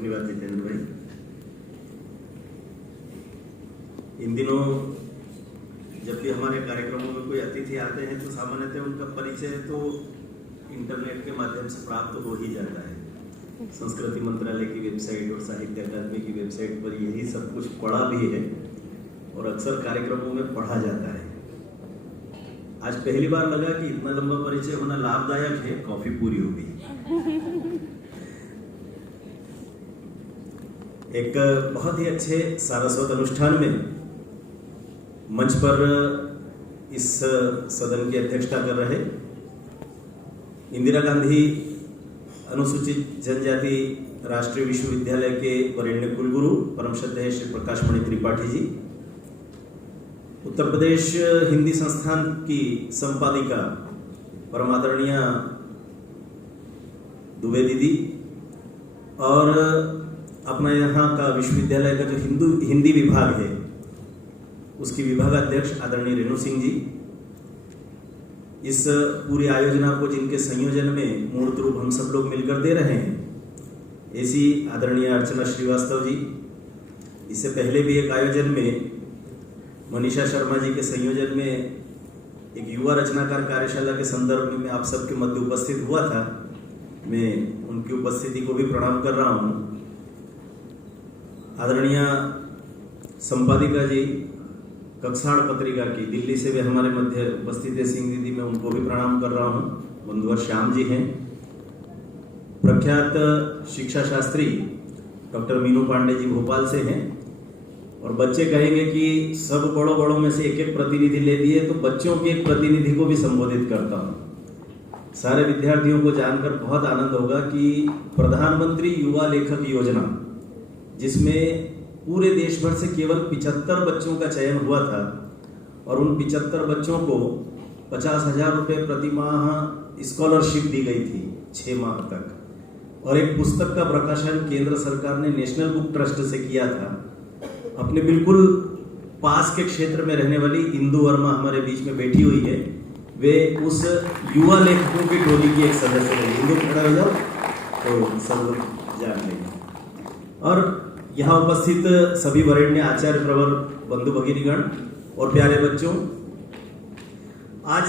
धन्यवाद जितेंद्र भाई। इन दिनों जब भी हमारे कार्यक्रमों में कोई अतिथि आते हैं तो सामान्यतः उनका परिचय तो इंटरनेट के माध्यम से प्राप्त हो ही जाता है। संस्कृति मंत्रालय की वेबसाइट और साहित्य अकादमी की वेबसाइट पर यही सब कुछ पढ़ा भी है और अक्सर कार्यक्रमों में पढ़ा जाता है। आज पहली बार लगा कि इतना लंबा परिचय होना लाभदायक है, कॉफी पूरी हो गई। एक बहुत ही अच्छे सारस्वत अनुष्ठान में मंच पर इस सदन की अध्यक्षता कर रहे इंदिरा गांधी अनुसूचित जनजाति राष्ट्रीय विश्वविद्यालय के वरेण्य कुलगुरु परम श्रद्धेय श्री प्रकाश मणि त्रिपाठी जी, उत्तर प्रदेश हिंदी संस्थान की संपादिका परम आदरणीय दुबे दीदी और अपना यहाँ का विश्वविद्यालय का जो हिंदी विभाग है उसकी विभागाध्यक्ष आदरणीय रेणु सिंह जी, इस पूरी आयोजना को जिनके संयोजन में मूर्त रूप हम सब लोग मिलकर दे रहे हैं, ऐसी आदरणीय अर्चना श्रीवास्तव जी, इससे पहले भी एक आयोजन में मनीषा शर्मा जी के संयोजन में एक युवा रचनाकार कार्यशाला के संदर्भ में आप सबके मध्य उपस्थित हुआ था। मैं उनकी उपस्थिति को भी प्रणाम कर रहा हूँ। आदरणीय संपादिका जी कक्षाड़ पत्रिका की दिल्ली से भी हमारे मध्य उपस्थित है सिंह दीदी, मैं उनको भी प्रणाम कर रहा हूँ। बंधुवर श्याम जी हैं, प्रख्यात शिक्षा शास्त्री डॉक्टर मीनू पांडे जी भोपाल से हैं। और बच्चे कहेंगे कि सब बड़ों में से एक एक प्रतिनिधि ले दिए, तो बच्चों के एक प्रतिनिधि को भी संबोधित करता हूँ। सारे विद्यार्थियों को जानकर बहुत आनंद होगा कि प्रधानमंत्री युवा लेखक योजना, जिसमें पूरे देश भर से केवल 75 बच्चों का चयन हुआ था और उन 75 बच्चों को 50,000 रुपये प्रति माह स्कॉलरशिप दी गई थी 6 माह तक। और एक पुस्तक का प्रकाशन केंद्र सरकार ने नेशनल बुक ट्रस्ट से किया था। अपने बिल्कुल पास के क्षेत्र में रहने वाली इंदु वर्मा हमारे बीच में बैठी हुई है, वे उस युवा लेखकों की टोली की एक सदस्य है। इंदु खड़ा हो जाओ तो सब जान लेंगे। और यहाँ उपस्थित सभी वरेण्य आचार्य प्रवर बंधु भगिनीगण और प्यारे बच्चों, आज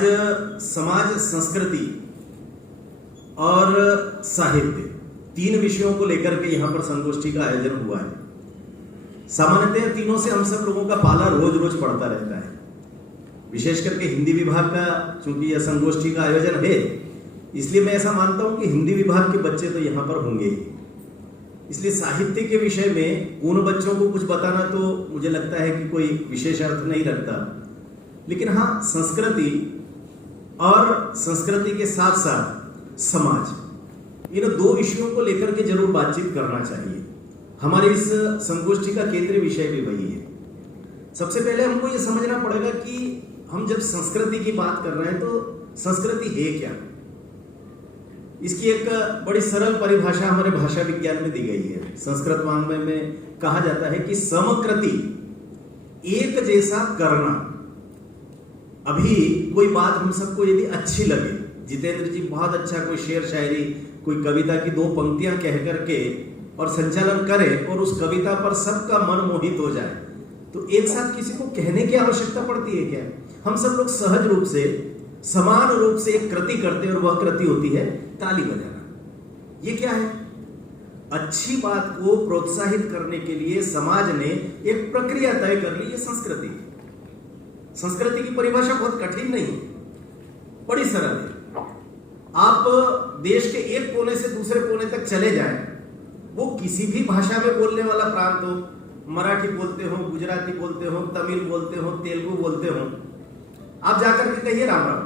समाज, संस्कृति और साहित्य 3 विषयों को लेकर के यहाँ पर संगोष्ठी का आयोजन हुआ है। सामान्यतः तीनों से हम सब लोगों का पाला रोज पड़ता रहता है। विशेष करके हिंदी विभाग का, चूंकि यह संगोष्ठी का आयोजन है, इसलिए मैं ऐसा मानता हूं कि हिंदी विभाग के बच्चे तो यहाँ पर होंगे। इसलिए साहित्य के विषय में उन बच्चों को कुछ बताना तो मुझे लगता है कि कोई विशेष अर्थ नहीं रखता। लेकिन हाँ, संस्कृति और संस्कृति के साथ साथ समाज, इन 2 विषयों को लेकर के जरूर बातचीत करना चाहिए। हमारे इस संगोष्ठी का केंद्रीय विषय भी वही है। सबसे पहले हमको ये समझना पड़ेगा कि हम जब संस्कृति की बात कर रहे हैं तो संस्कृति है क्या। इसकी एक बड़ी सरल परिभाषा हमारे भाषा विज्ञान में दी गई है। संस्कृत वाङ्मय में कहा जाता है कि समकृति, एक जैसा करना। अभी कोई बात हम सबको यदि अच्छी लगे, जितेंद्र जी बहुत अच्छा कोई शेर शायरी, कोई कविता की 2 पंक्तियां कह करके और संचालन करे और उस कविता पर सबका मन मोहित हो जाए, तो एक साथ किसी को कहने की आवश्यकता पड़ती है क्या? हम सब लोग सहज रूप से, समान रूप से एक कृति करते हैं और वह कृति होती है ताली बजाना। ये क्या है? अच्छी बात को प्रोत्साहित करने के लिए समाज ने एक प्रक्रिया तय कर ली, ये संस्कृति। संस्कृति की परिभाषा बहुत कठिन नहीं है, बड़ी सरल है। आप देश के एक कोने से दूसरे कोने तक चले जाएं, वो किसी भी भाषा में बोलने वाला प्रांत हो, मराठी बोलते हो, गुजराती बोलते हो, तमिल बोलते हो, तेलुगु बोलते हो, आप जाकर के कहिए राम राम।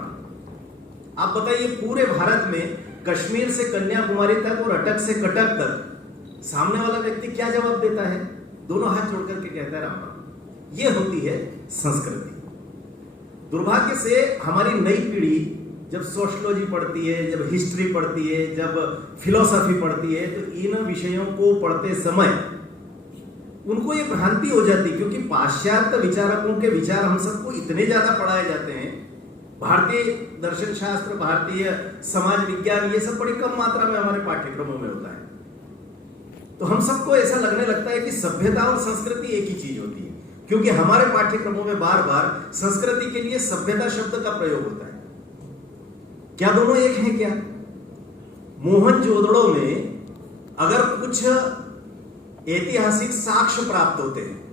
आप बताइए, पूरे भारत में कश्मीर से कन्याकुमारी तक और अटक से कटक तक सामने वाला व्यक्ति क्या जवाब देता है? दोनों हाथ जोड़ करके कहता है राम राम। ये होती है संस्कृति। दुर्भाग्य से हमारी नई पीढ़ी जब सोशियोलॉजी पढ़ती है, जब हिस्ट्री पढ़ती है, जब फिलोसफी पढ़ती है, तो इन विषयों को पढ़ते समय उनको ये भ्रांति हो जाती, क्योंकि पाश्चात्य विचारकों के विचार हम सबको इतने ज्यादा पढ़ाए जाते हैं। भारतीय दर्शन शास्त्र, भारतीय समाज विज्ञान, ये सब बड़ी कम मात्रा में हमारे पाठ्यक्रमों में होता है। तो हम सबको ऐसा लगने लगता है कि सभ्यता और संस्कृति एक ही चीज होती है, क्योंकि हमारे पाठ्यक्रमों में बार बार संस्कृति के लिए सभ्यता शब्द का प्रयोग होता है। क्या दोनों एक हैं क्या? मोहनजोदड़ो में अगर कुछ ऐतिहासिक साक्ष्य प्राप्त होते हैं,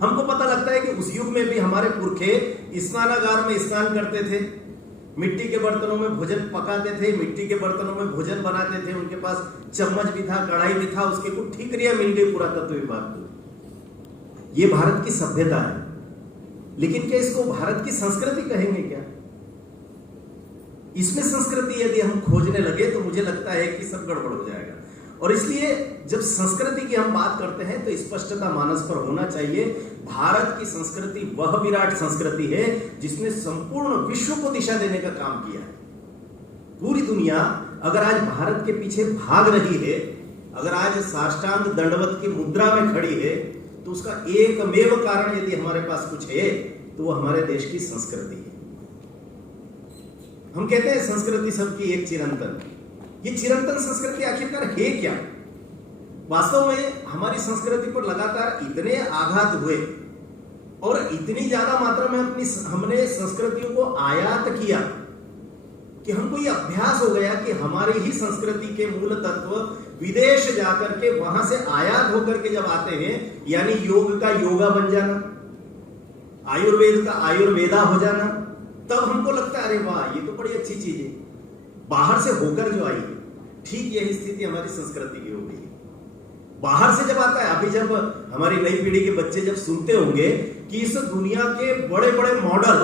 हमको पता लगता है कि उस युग में भी हमारे पुरखे स्नानागार में स्नान करते थे, मिट्टी के बर्तनों में भोजन पकाते थे, मिट्टी के बर्तनों में भोजन बनाते थे, उनके पास चम्मच भी था, कढ़ाई भी था, उसके कुछ ठीकरियां मिल गई पुरातत्व विभाग को। ये भारत की सभ्यता है, लेकिन क्या इसको भारत की संस्कृति कहेंगे क्या? इसमें संस्कृति यदि हम खोजने लगे तो मुझे लगता है कि सब गड़बड़ हो जाएगा। और इसलिए जब संस्कृति की हम बात करते हैं तो स्पष्टता मानस पर होना चाहिए। भारत की संस्कृति वह विराट संस्कृति है जिसने संपूर्ण विश्व को दिशा देने का काम किया है। पूरी दुनिया अगर आज भारत के पीछे भाग रही है, अगर आज साष्टांग दंडवत की मुद्रा में खड़ी है, तो उसका एकमेव कारण यदि हमारे पास कुछ है तो वो हमारे देश की संस्कृति है। हम कहते हैं संस्कृति सबकी एक चिरंतन। ये चिरंतन संस्कृति आखिरकार है क्या? वास्तव में हमारी संस्कृति पर लगातार इतने आघात हुए और इतनी ज्यादा मात्रा में हमने संस्कृतियों को आयात किया कि हमको ये अभ्यास हो गया कि हमारी ही संस्कृति के मूल तत्व विदेश जाकर के वहां से आयात होकर के जब आते हैं, यानी योग का योगा बन जाना, आयुर्वेद का आयुर्वेदा हो जाना, तब हमको लगता है अरे वाह ये तो बड़ी अच्छी चीज है। बाहर से होकर जो आई, ठीक यही स्थिति हमारी संस्कृति की हो गई। बाहर से जब आता है, अभी जब हमारी नई पीढ़ी के बच्चे जब सुनते होंगे कि इस दुनिया के बड़े बड़े मॉडल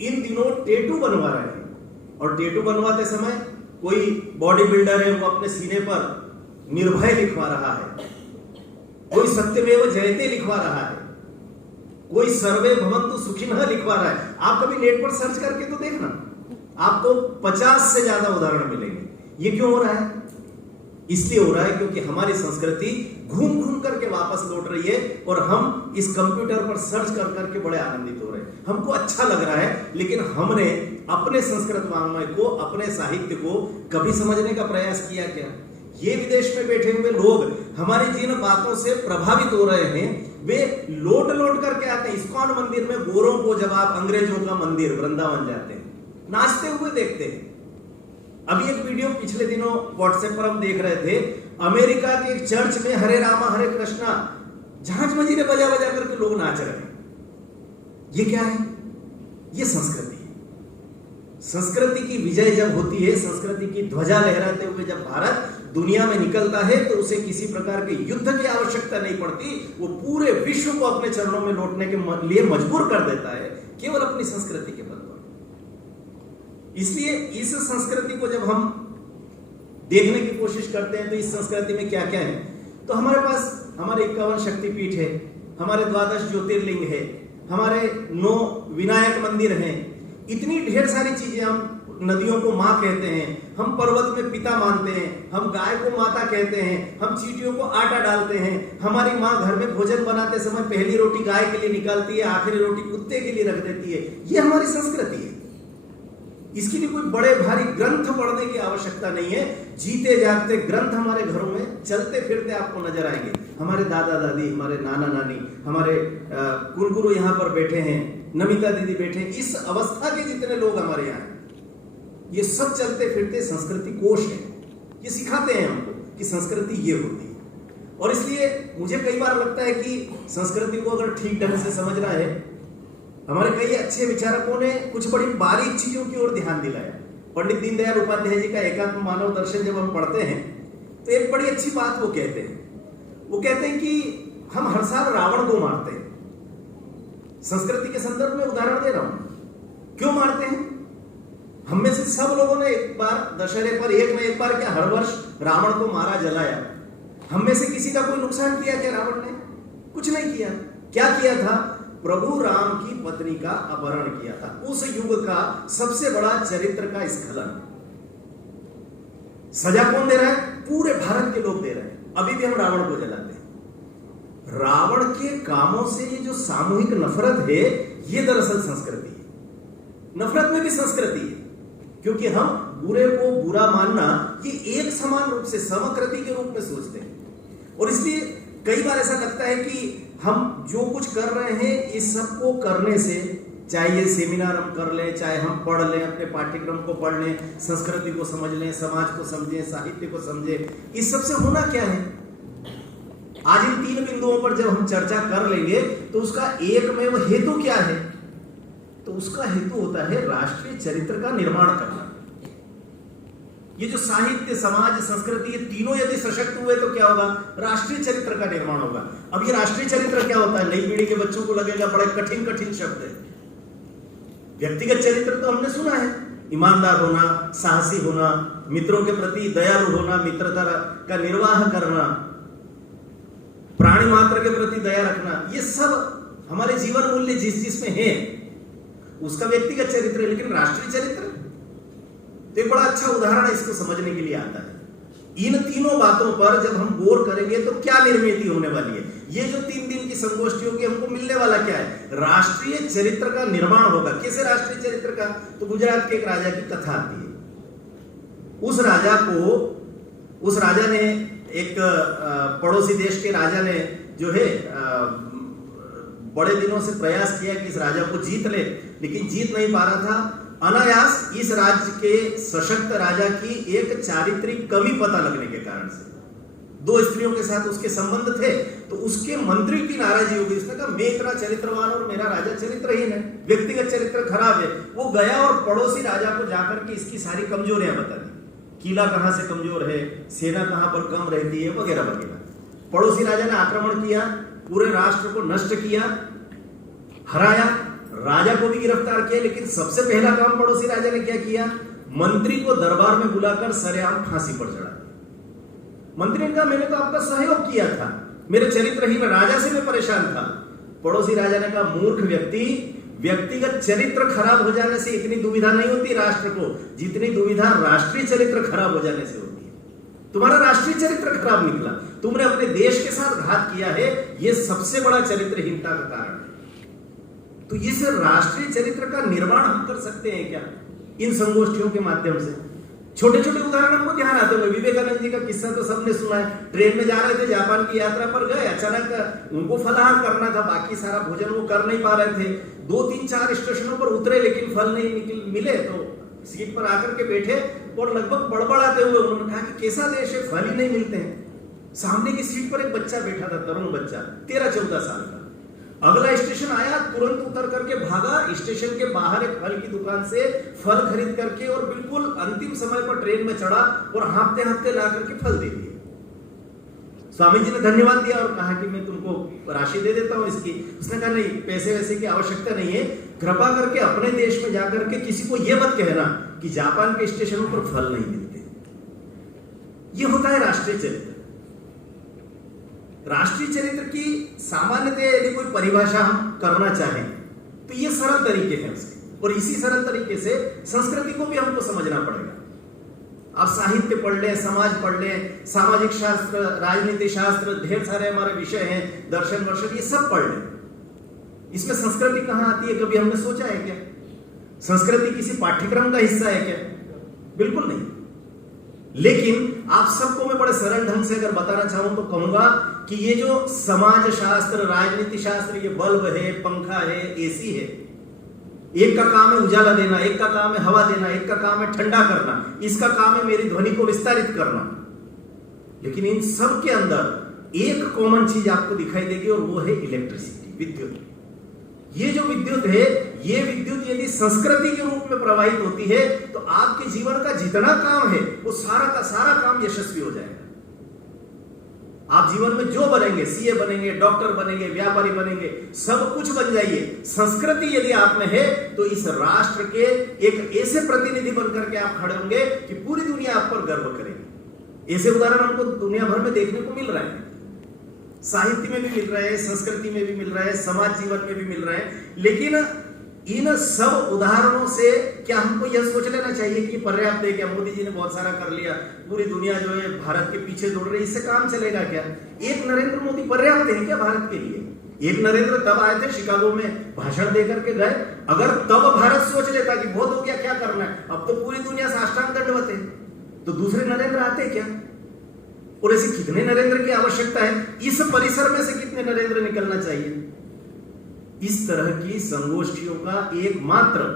इन दिनों टैटू बनवा रहे हैं, और टैटू बनवाते समय कोई बॉडी बिल्डर है वो अपने सीने पर निर्भय लिखवा रहा है, कोई सत्यमेव जयते लिखवा रहा है, कोई सर्वे भवन्तु सुखिनः लिखवा रहा है। आप कभी नेट पर सर्च करके तो देखना, आपको 50 से ज्यादा उदाहरण मिलेंगे। ये क्यों हो रहा है? इसलिए हो रहा है क्योंकि हमारी संस्कृति घूम घूम करके वापस लौट रही है और हम इस कंप्यूटर पर सर्च कर करके बड़े आनंदित हो रहे हैं। हमको अच्छा लग रहा है, लेकिन हमने अपने संस्कृत वाङ्मय को, अपने साहित्य को कभी समझने का प्रयास किया क्या? ये विदेश में बैठे हुए लोग हमारी जिन बातों से प्रभावित हो रहे हैं वे लौट लौट करके आते हैं। इस्कॉन मंदिर में गोरों को जब आप अंग्रेजों का मंदिर वृंदावन जाते हैं, नाचते हुए देखते हैं। अभी एक वीडियो पिछले दिनों व्हाट्सएप पर हम देख रहे थे, अमेरिका के एक चर्च में हरे रामा हरे कृष्णा झांझ मजीरे बजा बजा करके लोग नाच रहे हैं। ये क्या है? ये संस्कृति है। संस्कृति की विजय जब होती है, संस्कृति की ध्वजा लहराते हुए जब भारत दुनिया में निकलता है, तो उसे किसी प्रकार के युद्ध की आवश्यकता नहीं पड़ती। वो पूरे विश्व को अपने चरणों में लौटने के लिए मजबूर कर देता है, केवल अपनी संस्कृति के बल पर। इसलिए इस संस्कृति को जब हम देखने की कोशिश करते हैं तो इस संस्कृति में क्या क्या है, तो हमारे पास हमारे 51 शक्तिपीठ है, हमारे 12 ज्योतिर्लिंग है, हमारे 9 विनायक मंदिर हैं, इतनी ढेर सारी चीजें। हम नदियों को मां कहते हैं, हम पर्वत में पिता मानते हैं, हम गाय को माता कहते हैं, हम चींटियों को आटा डालते हैं, हमारी माँ घर में भोजन बनाते समय पहली रोटी गाय के लिए निकालती है, आखिरी रोटी कुत्ते के लिए रख देती है। ये हमारी संस्कृति है। इसके लिए कोई बड़े भारी ग्रंथ पढ़ने की आवश्यकता नहीं है। जीते जागते ग्रंथ हमारे घरों में चलते फिरते आपको नजर आएंगे। हमारे दादा दादी, हमारे नाना नानी, हमारे कुलगुरु यहाँ पर बैठे हैं, नमिता दीदी बैठे हैं, इस अवस्था के जितने लोग हमारे यहाँ हैं, ये सब चलते फिरते संस्कृति कोश है। ये सिखाते हैं हमको कि संस्कृति ये होती है। और इसलिए मुझे कई बार लगता है कि संस्कृति को अगर ठीक ढंग से समझना है, हमारे कई अच्छे विचारकों ने कुछ बड़ी बारीक चीजों की ओर ध्यान दिलाया। पंडित दीनदयाल उपाध्याय जी का एकात्म मानव दर्शन जब हम पढ़ते हैं तो एक बड़ी अच्छी बात वो कहते हैं। वो कहते हैं कि हम हर साल रावण को मारते हैं। संस्कृति के संदर्भ में उदाहरण दे रहा हूं। क्यों मारते हैं? हम में से सब लोगों ने एक बार दशहरे पर एक बार क्या हर वर्ष रावण को मारा, जलाया। हम में से किसी का कोई नुकसान किया क्या रावण ने? कुछ नहीं किया। क्या किया था? प्रभु राम की पत्नी का अपहरण किया था। उस युग का सबसे बड़ा चरित्र का स्खलन। सजा कौन दे रहा है? पूरे भारत के लोग दे रहे हैं। अभी भी हम रावण को जलाते हैं। रावण के कामों से ये जो सामूहिक नफरत है, ये दरअसल संस्कृति है। नफरत में भी संस्कृति है, क्योंकि हम बुरे को बुरा मानना ये एक समान रूप से समकृति के रूप में सोचते हैं। और इसलिए कई बार ऐसा लगता है कि हम जो कुछ कर रहे हैं इस सबको करने से, चाहे ये सेमिनार हम कर लें, चाहे हम पढ़ लें, अपने पाठ्यक्रम को पढ़ लें, संस्कृति को समझ लें, समाज को समझें, साहित्य को समझें, इस सब से होना क्या है? आज इन 3 बिंदुओं पर जब हम चर्चा कर लेंगे तो उसका एकमेव हेतु क्या है? तो उसका हेतु होता है राष्ट्रीय चरित्र का निर्माण करना। ये जो साहित्य, समाज, संस्कृति, ये तीनों यदि सशक्त हुए तो क्या होगा? राष्ट्रीय चरित्र का निर्माण होगा। अब ये राष्ट्रीय चरित्र क्या होता है? नई पीढ़ी के बच्चों को लगेगा बड़े कठिन कठिन शब्द है। व्यक्तिगत चरित्र तो हमने सुना है, ईमानदार होना, साहसी होना, मित्रों के प्रति दयालु होना, मित्रता का निर्वाह करना, प्राणी मात्र के प्रति दया रखना, ये सब हमारे जीवन मूल्य जिसमें है उसका व्यक्तिगत चरित्र है। लेकिन राष्ट्रीय चरित्र तो एक बड़ा अच्छा उदाहरण इसको समझने के लिए आता है। इन तीनों बातों पर जब हम गौर करेंगे तो क्या निर्मिति होने वाली है? ये जो 3 दिन की संगोष्ठी होगी, हमको मिलने वाला क्या है? राष्ट्रीय चरित्र का निर्माण होगा। कैसे राष्ट्रीय चरित्र का? तो गुजरात के एक राजा की कथा आती है। उस राजा ने एक पड़ोसी देश के राजा ने जो है बड़े दिनों से प्रयास किया कि इस राजा को जीत ले, लेकिन जीत नहीं पा रहा था। अनायास इस राज्य के सशक्त राजा की एक चारित्रिक कमी पता लगने के कारण से 2 स्त्रियों के साथ उसके संबंध थे, तो उसके मंत्री की नाराजगी होगी। उसने कहा मैं इतना चरित्रवान और मेरा राजा चरित्रहीन है, व्यक्तिगत चरित्र खराब है। वो गया और पड़ोसी राजा को जाकर के इसकी सारी कमजोरियां बता दी। किला कहां से कमजोर है, सेना कहां पर कम रहती है, वगैरह वगैरह। पड़ोसी राजा ने आक्रमण किया, पूरे राष्ट्र को नष्ट किया, हराया, राजा को भी गिरफ्तार किया। लेकिन सबसे पहला काम पड़ोसी राजा ने क्या किया? मंत्री को दरबार में बुलाकर सरेआम फांसी पर चढ़ा दिया। मंत्री ने कहा मैंने तो आपका सहयोग किया था, मेरे चरित्रहीन राजा से मैं परेशान था। पड़ोसी राजा ने कहा मूर्ख व्यक्ति, व्यक्तिगत चरित्र खराब हो जाने से इतनी दुविधा नहीं होती राष्ट्र को, जितनी दुविधा राष्ट्रीय चरित्र खराब हो जाने से होती है। तुम्हारा राष्ट्रीय चरित्र खराब निकला, तुमने अपने देश के साथ घात किया है, यह सबसे बड़ा चरित्रहीनता का कारण है। तो इस राष्ट्रीय चरित्र का निर्माण हम कर सकते हैं क्या इन संगोष्ठियों के माध्यम से? छोटे छोटे उदाहरण हमको ध्यान आते हैं। विवेकानंद जी का किस्सा तो सबने सुना है। ट्रेन में जा रहे थे, जापान की यात्रा पर गए, अचानक उनको फलाहार करना था, बाकी सारा भोजन वो कर नहीं पा रहे थे। 2, 3, 4 स्टेशनों पर उतरे लेकिन फल नहीं मिले, तो सीट पर आकर के बैठे और लगभग बड़बड़ाते हुए उन्होंने कहा कि कैसा देश है, फल ही नहीं मिलते हैं। सामने की सीट पर एक बच्चा बैठा था, तरुण बच्चा, 13-14 साल का। अगला स्टेशन आया, तुरंत उतर करके भागा, स्टेशन के बाहर एक फल की दुकान से फल खरीद करके और बिल्कुल अंतिम समय पर ट्रेन में चढ़ा और हाँफते हाँफते ला करके फल दे दिए। स्वामी जी ने धन्यवाद दिया और कहा कि मैं तुमको राशि दे देता हूं इसकी। उसने कहा नहीं, पैसे वैसे की आवश्यकता नहीं है, कृपा करके अपने देश में जाकर के किसी को यह मत कहना कि जापान के स्टेशनों पर फल नहीं मिलते। यह होता है राष्ट्रीय चरित्र। राष्ट्रीय चरित्र की सामान्यतः यदि कोई परिभाषा हम करना चाहें तो ये सरल तरीके हैं उसके, और इसी सरल तरीके से संस्कृति को भी हमको समझना पड़ेगा। आप साहित्य पढ़ लें, समाज पढ़ लें, सामाजिक शास्त्र, राजनीति शास्त्र, ढेर सारे हमारे विषय हैं, दर्शन वर्शन, ये सब पढ़ लें। इसमें संस्कृति कहां आती है, कभी हमने सोचा है क्या? संस्कृति किसी पाठ्यक्रम का हिस्सा है क्या? बिल्कुल नहीं। लेकिन आप सबको मैं बड़े सरल ढंग से अगर बताना चाहूं तो कहूंगा कि ये जो समाज शास्त्र, राजनीति शास्त्र, ये बल्ब है, पंखा है, एसी है, एक का काम है उजाला देना, एक का काम है हवा देना, एक का काम है ठंडा करना, इसका काम है मेरी ध्वनि को विस्तारित करना। लेकिन इन सब के अंदर एक कॉमन चीज आपको दिखाई देगी और वो है इलेक्ट्रिसिटी, विद्युत। ये जो विद्युत है, ये विद्युत यदि संस्कृति के रूप में प्रवाहित होती है तो आपके जीवन का जितना काम है वो सारा का सारा काम यशस्वी हो जाएगा। आप जीवन में जो बनेंगे, सीए बनेंगे, डॉक्टर बनेंगे, व्यापारी बनेंगे, सब कुछ बन जाइए, संस्कृति यदि आप में है तो इस राष्ट्र के एक ऐसे प्रतिनिधि बनकर के आप खड़े होंगे कि पूरी दुनिया आप पर गर्व करेगी। ऐसे उदाहरण हमको दुनिया भर में देखने को मिल रहे हैं। साहित्य में भी मिल रहे हैं, संस्कृति में भी मिल रहे हैं, समाज जीवन में भी मिल रहे हैं। लेकिन इन सब उदाहरणों से क्या हमको यह सोच लेना चाहिए कि पर्याप्त है क्या? मोदी जी ने बहुत सारा कर लिया, पूरी दुनिया जो है भारत के पीछे दौड़ रही, इससे काम चलेगा क्या? एक नरेंद्र मोदी पर्याप्त है क्या भारत के लिए? एक नरेंद्र तब आए थे, शिकागो में भाषण देकर के गए। अगर तब भारत सोच लेता कि बहुत हो गया, क्या करना है, अब तो पूरी दुनिया साष्टांग दंडवत है, तो दूसरे नरेंद्र आते क्या? और ऐसे कितने नरेंद्र की आवश्यकता है, इस परिसर में से कितने नरेंद्र निकलना चाहिए। इस तरह की संगोष्ठियों का एकमात्र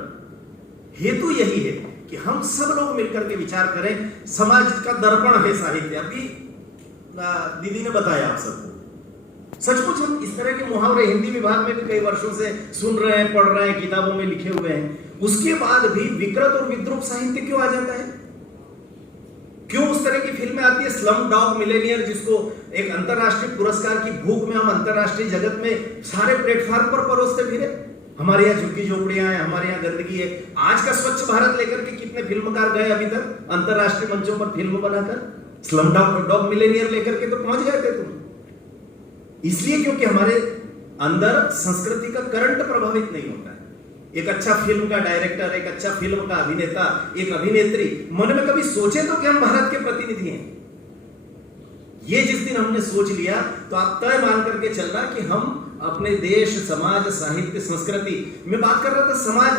हेतु यही है कि हम सब लोग मिलकर के विचार करें। समाज का दर्पण है साहित्य। अभी दीदी ने बताया आप सबको, सचमुच हम इस तरह के मुहावरे हिंदी विभाग में भी कई वर्षों से सुन रहे हैं, पढ़ रहे हैं, किताबों में लिखे हुए हैं। उसके बाद भी विकृत और विद्रूप साहित्य क्यों आ जाता है? क्यों उस तरह की फिल्में आती है, स्लम डॉग मिलेनियर, जिसको एक अंतरराष्ट्रीय पुरस्कार की भूख में हम अंतरराष्ट्रीय जगत में सारे प्लेटफॉर्म पर परोसते फिरे। हमारे यहाँ झुग्गी झोपड़ियां हैं, हमारे यहाँ गंदगी है। आज का स्वच्छ भारत लेकर के कितने फिल्मकार गए अभी तक अंतरराष्ट्रीय मंचों पर फिल्म बनाकर? स्लम डॉग मिलेनियर लेकर के तो पहुंच गए थे तुम। इसलिए क्योंकि हमारे अंदर संस्कृति का करंट प्रभावित नहीं होता है। एक अच्छा फिल्म का डायरेक्टर, एक अच्छा फिल्म का अभिनेता, एक अभिनेत्री मन में कभी सोचे तो कि हम भारत के प्रतिनिधि हैं? ये जिस दिन हमने सोच लिया तो आप तय मान करके चलना कि हम अपने देश, समाज, साहित्य, संस्कृति में बात कर रहे थे। समाज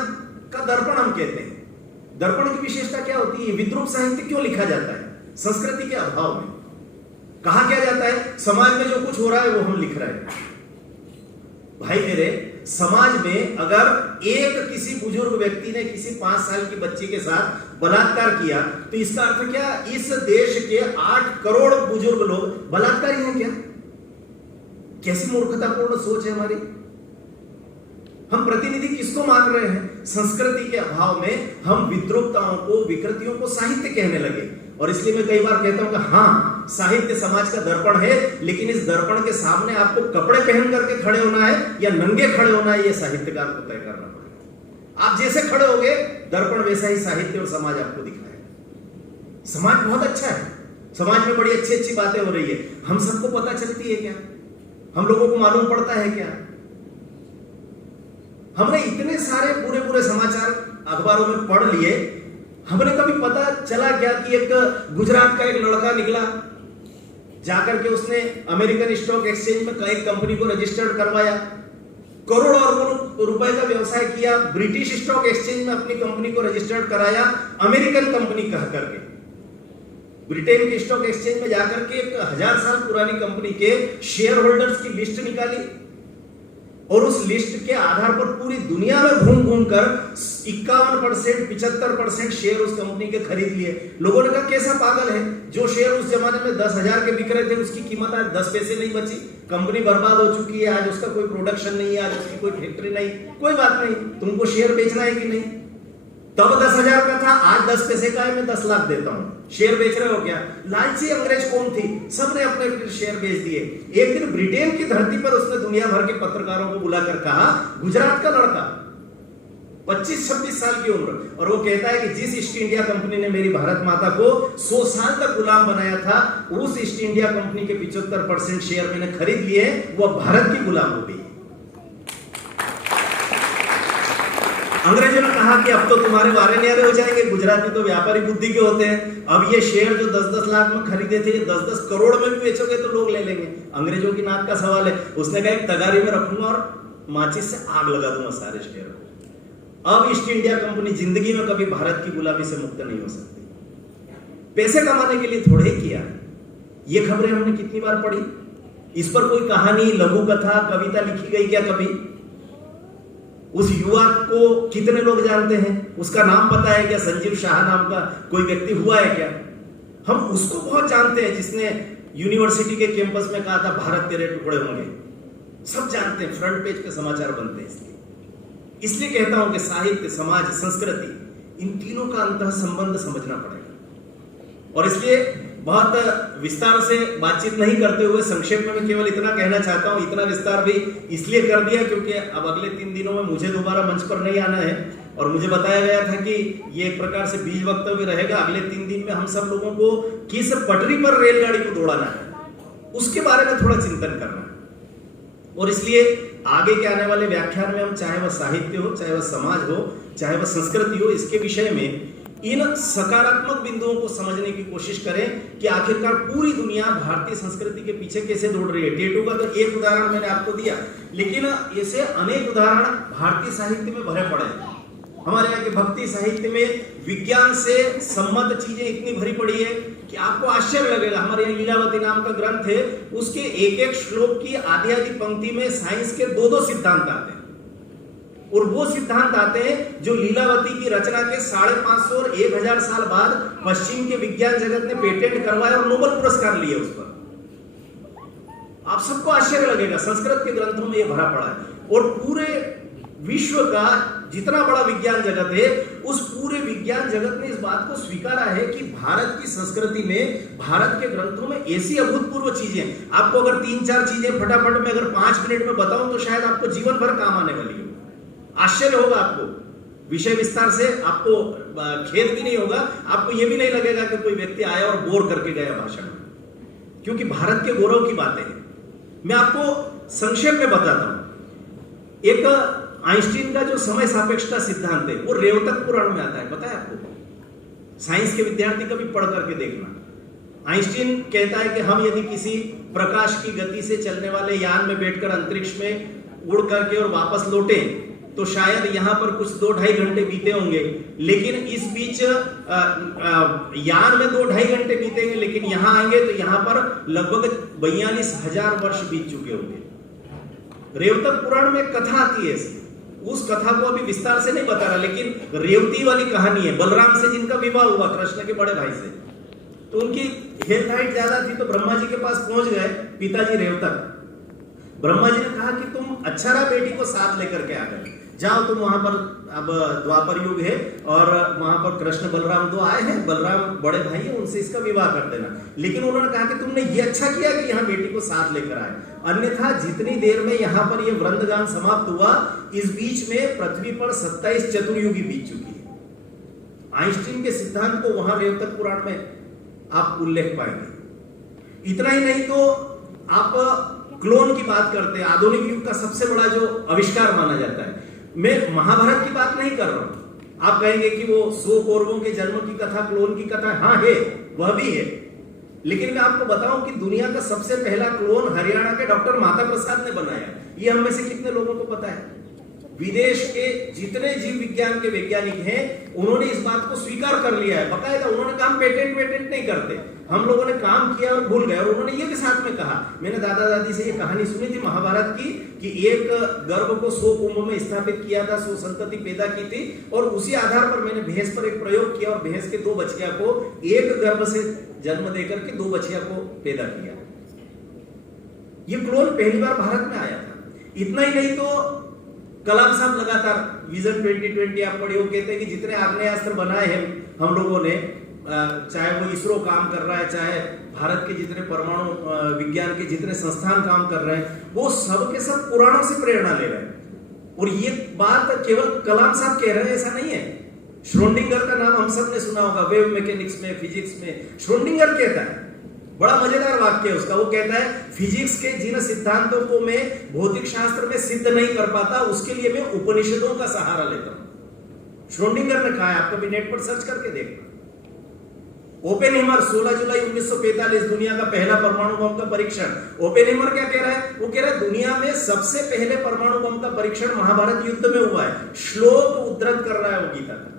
का दर्पण हम कहते हैं। दर्पण की विशेषता क्या होती है? विद्रूप साहित्य क्यों लिखा जाता है? संस्कृति के अभाव में। कहा क्या जाता है, समाज में जो कुछ हो रहा है वो हम लिख रहे हैं। भाई मेरे, समाज में अगर एक किसी बुजुर्ग व्यक्ति ने किसी 5 साल की बच्ची के साथ बलात्कार किया तो इसका अर्थ क्या? इस देश के 8 करोड़ बुजुर्ग लोग बलात्कारी हैं क्या? कैसी मूर्खतापूर्ण सोच है हमारी। हम प्रतिनिधि किसको मान रहे हैं? संस्कृति के अभाव में हम विद्रूपताओं को, विकृतियों को साहित्य कहने लगे। और इसलिए मैं कई बार कहता हूं कि हाँ, साहित्य समाज का दर्पण है, लेकिन इस दर्पण के सामने आपको कपड़े पहन करके खड़े होना है या नंगे खड़े होना है, यह साहित्यकार को तय करना पड़ेगा। आप जैसे खड़े होगे, दर्पण वैसा ही साहित्य और समाज आपको दिखाएगा। समाज बहुत अच्छा है, समाज में बड़ी अच्छी अच्छी बातें हो रही है। हम सबको पता चलती है क्या? हम लोगों को मालूम पड़ता है क्या? हमने इतने सारे पूरे पूरे समाचार अखबारों में पढ़ लिए, हमने कभी पता चला क्या कि एक गुजरात का एक लड़का निकला, जाकर के उसने अमेरिकन स्टॉक एक्सचेंज में एक कंपनी को रजिस्टर्ड करवाया, करोड़ों अरबों रुपए का व्यवसाय किया, ब्रिटिश स्टॉक एक्सचेंज में अपनी कंपनी को रजिस्टर्ड कराया, अमेरिकन कंपनी कह करके ब्रिटेन के स्टॉक एक्सचेंज में जाकर के 1000 साल पुरानी कंपनी के शेयर होल्डर्स की लिस्ट निकाली और उस लिस्ट के आधार पर पूरी दुनिया में घूम घूम कर 51%, 75% शेयर उस कंपनी के खरीद लिए। लोगों ने कहा कैसा पागल है, जो शेयर उस जमाने में 10,000 के बिक रहे थे उसकी कीमत आज 10 पैसे नहीं बची, कंपनी बर्बाद हो चुकी है, आज उसका कोई प्रोडक्शन नहीं है, आज उसकी कोई फैक्ट्री नहीं। कोई बात नहीं, तुमको शेयर बेचना है कि नहीं? तब 10,000 का था, आज 10 पैसे का है, मैं 10 लाख देता हूं। शेयर बेच रहे हो क्या? लालची अंग्रेज कौन थी? सबने अपने अपने शेयर बेच दिए। एक दिन ब्रिटेन की धरती पर उसने दुनिया भर के पत्रकारों को बुलाकर कहा, गुजरात का लड़का 25-26 साल की उम्र, और वो कहता है कि जिस ईस्ट इंडिया कंपनी ने मेरी भारत माता को 100 साल तक गुलाम बनाया था, उस ईस्ट इंडिया कंपनी के 75% शेयर मैंने खरीद लिए, वो भारत की गुलाम हो गई। अंग्रेजों ने कहा कि अब तो तुम्हारे वारे न्यारे हो जाएंगे, गुजराती तो व्यापारी बुद्धि के होते हैं, अब ये शेयर जो 10-10 लाख में खरीदे थे, 10-10 करोड़ में भी बेचोगे तो लोग ले लेंगे। अंग्रेजों की नाक का सवाल है। उसने कहा एक तगारी में रखूंगा और माचिस से आग लगा दूंगा सारे शेयर को। अब ईस्ट इंडिया कंपनी जिंदगी में कभी भारत की गुलामी से मुक्त नहीं हो सकती। पैसे कमाने के लिए थोड़े ही किया। ये खबरें हमने कितनी बार पढ़ी, इस पर कोई कहानी, लघु कथा, कविता लिखी गई क्या कभी? उस युवा को कितने लोग जानते हैं? उसका नाम पता है क्या? संजीव शाह नाम का कोई व्यक्ति हुआ है क्या? हम उसको बहुत जानते हैं जिसने यूनिवर्सिटी के कैंपस में कहा था भारत तेरे टुकड़े होंगे। सब जानते हैं, फ्रंट पेज पे समाचार बनते हैं। इसलिए कहता हूं कि साहित्य, समाज, संस्कृति, इन तीनों का अंतः संबंध समझना पड़ेगा। और इसलिए बहुत विस्तार से बातचीत नहीं करते हुए संक्षेप में मैं केवल इतना कहना चाहता हूं। इतना विस्तार भी इसलिए कर दिया क्योंकि अब अगले 3 दिनों में मुझे दोबारा मंच पर नहीं आना है, और मुझे बताया गया था कि ये एक प्रकार से बीज वक्तव्य रहेगा। अगले 3 दिन में हम सब लोगों को किस पटरी पर रेलगाड़ी को दौड़ाना है, उसके बारे में थोड़ा चिंतन करना है। और इसलिए आगे के आने वाले व्याख्यान में हम, चाहे वह साहित्य हो, चाहे वह समाज हो, चाहे वह संस्कृति हो, इसके विषय में इन सकारात्मक बिंदुओं को समझने की कोशिश करें कि आखिरकार पूरी दुनिया भारतीय संस्कृति के पीछे कैसे दौड़ रही है। टेटू का तो एक उदाहरण मैंने आपको दिया, लेकिन ऐसे अनेक उदाहरण भारतीय साहित्य में भरे पड़े हैं। हमारे यहाँ के भक्ति साहित्य में विज्ञान से सम्मत चीजें इतनी भरी पड़ी है, कि आपको आश्चर्य लगेगा। हमारे यहाँ लीलावती नाम का ग्रंथ है, उसके एक एक श्लोक की आधी आधी पंक्ति में साइंस के दो दो सिद्धांत आते हैं, और वो सिद्धांत आते हैं जो लीलावती की रचना के 550 और 1000 साल बाद पश्चिम के विज्ञान जगत ने पेटेंट करवाया और नोबेल पुरस्कार लिए उस पर। आप सबको आश्चर्य लगेगा, संस्कृत के ग्रंथों में ये भरा पड़ा है। और पूरे विश्व का जितना बड़ा विज्ञान जगत है, उस पूरे विज्ञान जगत ने इस बात को स्वीकारा है कि भारत की संस्कृति में, भारत के ग्रंथों में ऐसी अभूतपूर्व चीजें, आपको अगर 3-4 चीजें फटाफट में अगर 5 मिनट में बताऊं तो शायद आपको जीवन भर काम आने वाली हो। आश्चर्य होगा आपको, विषय विस्तार से आपको खेद भी नहीं होगा, आपको यह भी नहीं लगेगा कि कोई व्यक्ति आया और बोर करके गया भाषण में, क्योंकि भारत के गौरव की बातें हैं। मैं आपको संक्षेप में बताता हूं। एक आइंस्टीन का जो समय सापेक्षता सिद्धांत है वो रेवतक पुराण में आता है, पता है आपको? साइंस के विद्यार्थी कभी पढ़ करके देखना। आइंस्टीन कहता है कि हम यदि किसी प्रकाश की गति से चलने वाले यान में बैठकर अंतरिक्ष में उड़ करके और वापस लौटे तो शायद यहां पर कुछ 2-2.5 घंटे बीते होंगे, लेकिन इस बीच यान में 2-2.5 घंटे बीतेंगे, लेकिन यहां आएंगे तो यहां पर लगभग 42,000 वर्ष बीत चुके होंगे। रेवतक पुराण में कथा आती है ऐसी, उस कथा को अभी विस्तार से नहीं बता रहा, लेकिन रेवती वाली कहानी है। बलराम से जिनका विवाह हुआ कृष्ण के बड़े भाई से, तो उनकी हेल्थ हाइट ज्यादा थी, तो ब्रह्मा जी के पास पहुंच गए पिताजी रेवतक। ब्रह्मा जी ने कहा कि तुम अक्षरा बेटी को साथ लेकर के आ गए, जाओ तुम वहां पर, अब द्वापर युग है और वहां पर कृष्ण बलराम 2 आए हैं, बलराम बड़े भाई हैं, उनसे इसका विवाह कर देना। लेकिन उन्होंने कहा कि तुमने ये अच्छा किया कि यहाँ बेटी को साथ लेकर आए, अन्यथा जितनी देर में यहाँ पर ये वृंदगान समाप्त हुआ, इस बीच में पृथ्वी पर 27 चतुर्युगी बीत चुकी है। आइंस्टीन के सिद्धांत को वहां रेवतक पुराण में आप उल्लेख पाएंगे। इतना ही नहीं तो आप क्लोन की बात करते हैं, आधुनिक युग का सबसे बड़ा जो आविष्कार माना जाता है। मैं महाभारत की बात नहीं कर रहा हूं। आप कहेंगे कि वो 100 कौरवों के जन्म की कथा, क्लोन की कथा, हाँ है, वह भी है, लेकिन मैं आपको बताऊं कि दुनिया का सबसे पहला क्लोन हरियाणा के डॉक्टर माता प्रसाद ने बनाया। ये हम में से कितने लोगों को पता है? विदेश के जितने जीव विज्ञान के वैज्ञानिक हैं, उन्होंने इस बात को स्वीकार कर लिया है बकायदा। उन्होंने कहा पेटेंट नहीं करते, हम लोगों ने काम किया और भूल गए। और उन्होंने ये भी साथ में कहा, मैंने दादा दादी से ये कहानी सुनी थी महाभारत की, कि एक गर्भ को 100 कुंभ में स्थापित किया था, 100 संतति पैदा की थी, और उसी आधार पर मैंने भैंस पर एक प्रयोग किया और भैंस के 2 बछिया को एक गर्भ से जन्म देकर के 2 बछिया को पैदा किया। ये क्लोन पहली बार भारत में आया था। इतना ही नहीं तो कलाम साहब लगातार विजन 2020 आप पढ़े हो, कहते हैं कि जितने आग्नेयास्त्र बनाए हैं हम लोगों ने, चाहे वो इसरो काम कर रहा है, चाहे भारत के जितने परमाणु विज्ञान के जितने संस्थान काम कर रहे हैं, वो सब के सब पुराणों से प्रेरणा ले रहे हैं। और ये बात केवल कलाम साहब कह रहे हैं ऐसा नहीं है। श्रोडिंगर का नाम हम सब ने सुना होगा, वेव मैकेनिक्स में, फिजिक्स में। श्रोडिंगर कहता है, बड़ा मजेदार वाक्य है उसका, वो कहता है फिजिक्स के जिन सिद्धांतों को मैं भौतिक शास्त्र में सिद्ध नहीं कर पाता, उसके लिए मैं उपनिषदों का सहारा लेता हूं। श्रोडिंगर ने कहा है, आप कभी नेट पर सर्च करके देखना। ओपेनहाइमर 16 जुलाई 1945 दुनिया का पहला परमाणु बम का परीक्षण। ओपेनहाइमर क्या कह रहा है? वो कह रहा है दुनिया में सबसे पहले परमाणु बम का परीक्षण महाभारत युद्ध में हुआ है। श्लोक उद्धृत कर रहा है वो गीता का,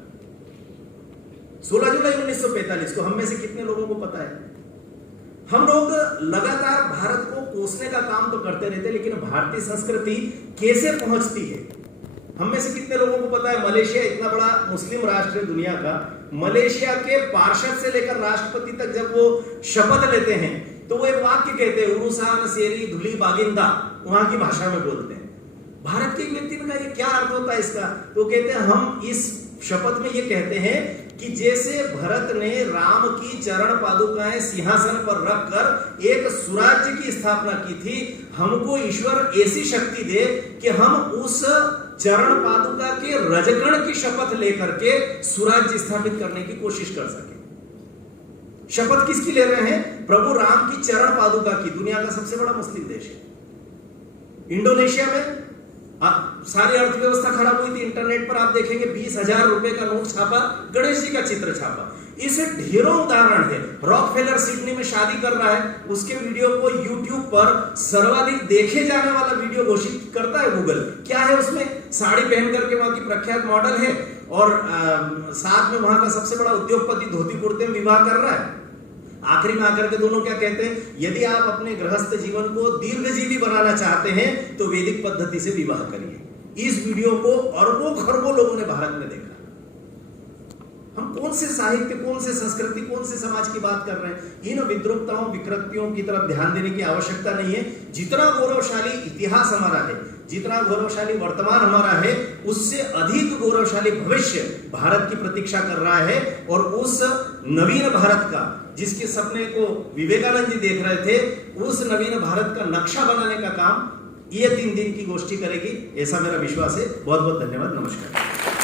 16 जुलाई 1945 को। हम में से कितने लोगों को पता है? हम लोग लगातार भारत को कोसने का काम तो करते रहते, लेकिन भारतीय संस्कृति कैसे पहुंचती है, हम में से कितने लोगों को पता है? मलेशिया इतना बड़ा मुस्लिम राष्ट्र है दुनिया का, मलेशिया के पार्षद से लेकर राष्ट्रपति तक जब वो शपथ लेते हैं तो वो एक वाक्य कहते हैं, उरुसान सेरी धुली बागिंदा, वहां की भाषा में बोलते हैं। भारत के एक व्यक्ति ने कहा ये क्या अर्थ होता है इसका? तो कहते हैं हम इस शपथ में ये कहते हैं कि जैसे भरत ने राम की चरण पादुकाएं सिंहासन पर रखकर एक सुराज्य की स्थापना की थी, हमको ईश्वर ऐसी शक्ति दे कि हम उस चरण पादुका के रजकण की शपथ लेकर के सुराज्य स्थापित करने की कोशिश कर सके। शपथ किसकी ले रहे हैं? प्रभु राम की चरण पादुका की। दुनिया का सबसे बड़ा मुस्लिम देश है। इंडोनेशिया में सारी अर्थव्यवस्था खराब हुई थी। इंटरनेट पर आप देखेंगे 20,000 रुपए का नोट छापा, गणेश जी का चित्र छापा। इसे ढेरों उदाहरण है। रॉकफेलर सिडनी में शादी कर रहा है, उसके वीडियो को यूट्यूब पर सर्वाधिक देखे जाने वाला वीडियो घोषित करता है गूगल। क्या है उसमें? साड़ी पहन करके वहां की प्रख्यात मॉडल है और साथ में वहां का सबसे बड़ा उद्योगपति धोती कुर्ते में विवाह कर रहा है। आखिरी में आकर के दोनों क्या कहते हैं, यदि आप अपने गृहस्थ जीवन को दीर्घजीवी बनाना चाहते हैं तो वैदिक पद्धति से विवाह करिए। इस वीडियो को अरबों खरबों लोगों ने भारत में देखा। हम कौन से साहित्य, कौन से संस्कृति, कौन से समाज की बात कर रहे हैं? इन विद्रूपताओं, विकृतियों की तरफ ध्यान देने की आवश्यकता नहीं है। जितना गौरवशाली इतिहास हमारा है, जितना गौरवशाली वर्तमान हमारा है, उससे अधिक गौरवशाली भविष्य भारत की प्रतीक्षा कर रहा है। और उस नवीन भारत का, जिसके सपने को विवेकानंद जी देख रहे थे, उस नवीन भारत का नक्शा बनाने का काम ये 3 दिन की गोष्ठी करेगी, ऐसा मेरा विश्वास है। बहुत बहुत धन्यवाद। नमस्कार।